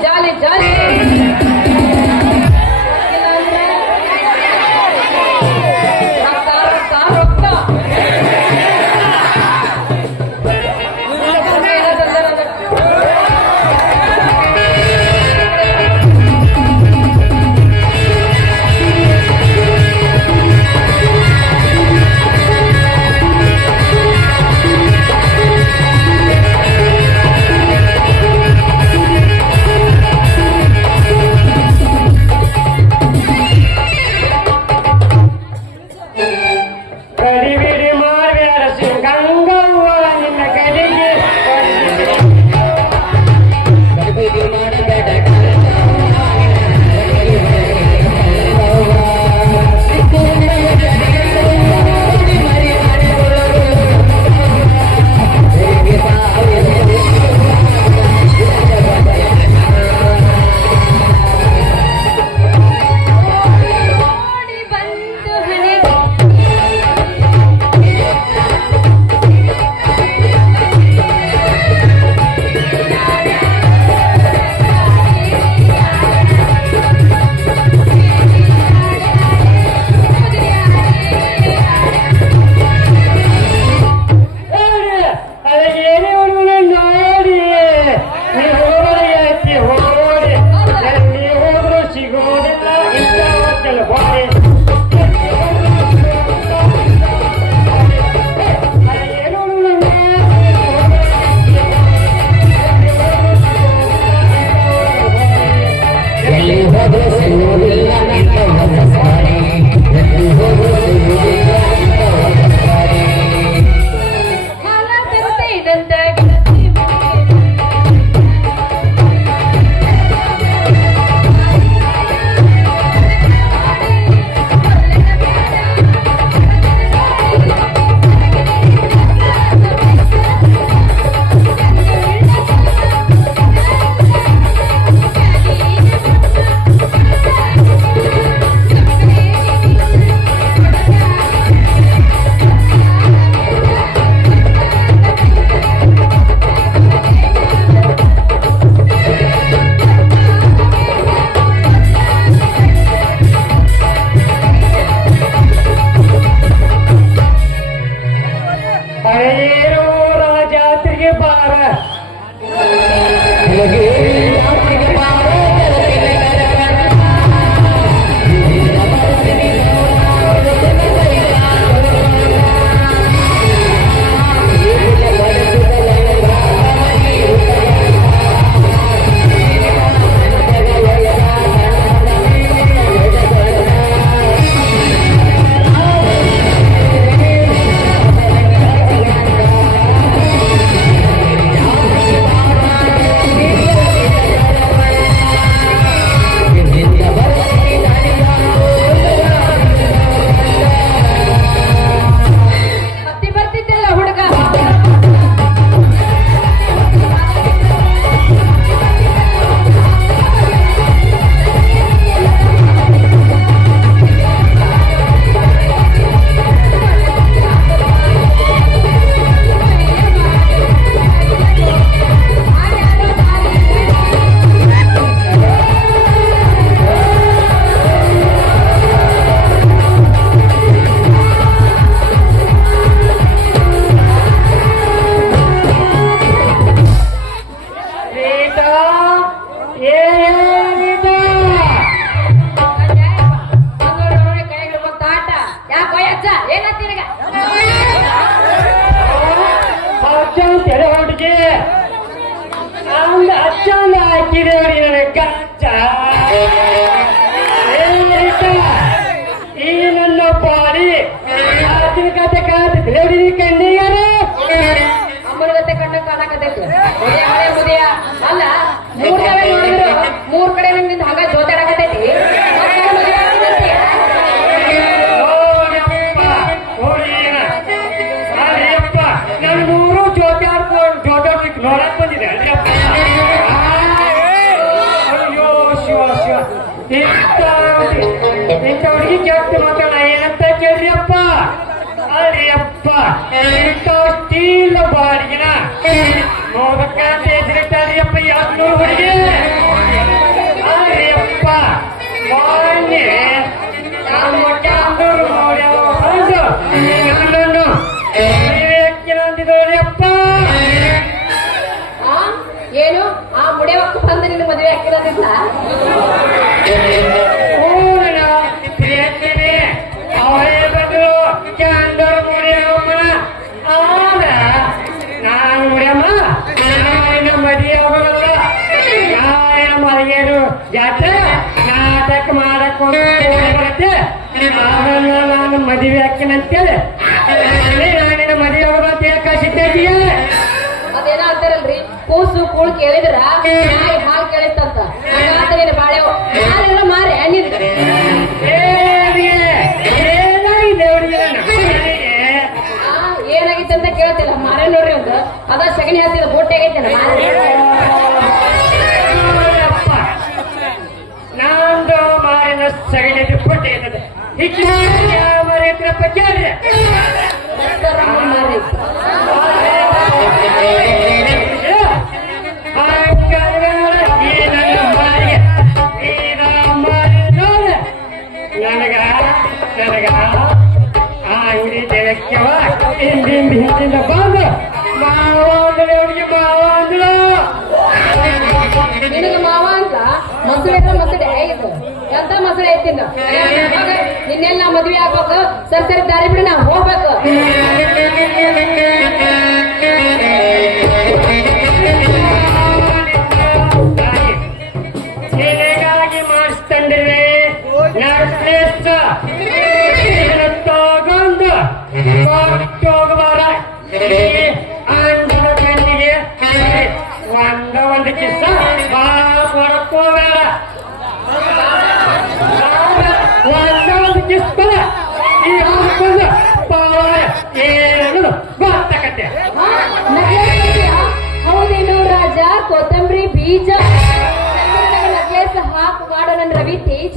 jolly, jolly. ಕಡಿಬಿಡಿ ಅಚ್ಚ ತೆರೆ ಹುಡುಗಿ ಅಂದ ಅಚ್ಚಂದ ಅಯ್ಯಪ್ಪ ಇಂಥ ಸ್ಟೀಲ್ ಬಾಡಿಗೆನ ನೋಡಕ್ಕಂತ ಹೆಸರಿಟ್ಟಾರಿಯಪ್ಪ ಯಾವ್ದು ಹುಡುಗಿ ಅಯ್ಯಪ್ಪ ಮೊನ್ನೆ ನಮ್ಮ ಕ್ಯಾಂದೂರು ನೋಡಿ ಬಂದು ನಾನು ಮದುವೆ ಹಾಕಿನಂತೇಳಿ ನಾನಿನ ಮದುವೆ ಆಗೋದಂತ ಹೇಳ್ಕಾಸಿದ್ದೇದೀಯ ಅದೇನೋ ಅಂತಾರಲ್ರಿ? ಕೂಸು ಕೂಳು ಕೇಳಿದ್ರ ನಾಯಿ ಹಾಲು ನೀನು ಯಾರೆಲ್ಲ ಮಾರಿ ಏನಾಗಿದೆ ಅವರಿಗೆ ಆ ಏನಾಗಿತ್ತು ಅಂತ ಕೇಳ್ತಿಲ್ಲ. ಮಾರೇ ನೋಡ್ರಿ ಒಂದು. ಅದ ಸಗಣಿ ಹಾಕಿದ ಬೋಟೆ ಆಗೈತೆ ನಂದು ಮಾರಿನ ಸಗಣಿ ಬೋಟೆ ಇರ್ತದೆ ಪಚ್ಚಾದ್ರೆ ಮಾರಿ ನನಗ ನನಗ ಆ ಇಡೀ ದೇವಕ್ಕೆ ಹಿಂದಿಂದ ಹಿಂದಿಂದ ಬಂದು ಐತಿ ನಿನ್ನೆಲ್ಲ ಮದ್ವೆ ಆಗ್ಬೇಕು. ಸರಿ ಸರಿ ದಾರಿ ಬಿಡಿ ನಾವು ಹೋಗ್ಬೇಕು. ಏನು? ಹೌದೇನು ರಾಜ ಕೊತ್ತಂಬರಿ ಬೀಜ ಮಾಡೋ ನನ್ನ ರವಿ ತೇಜ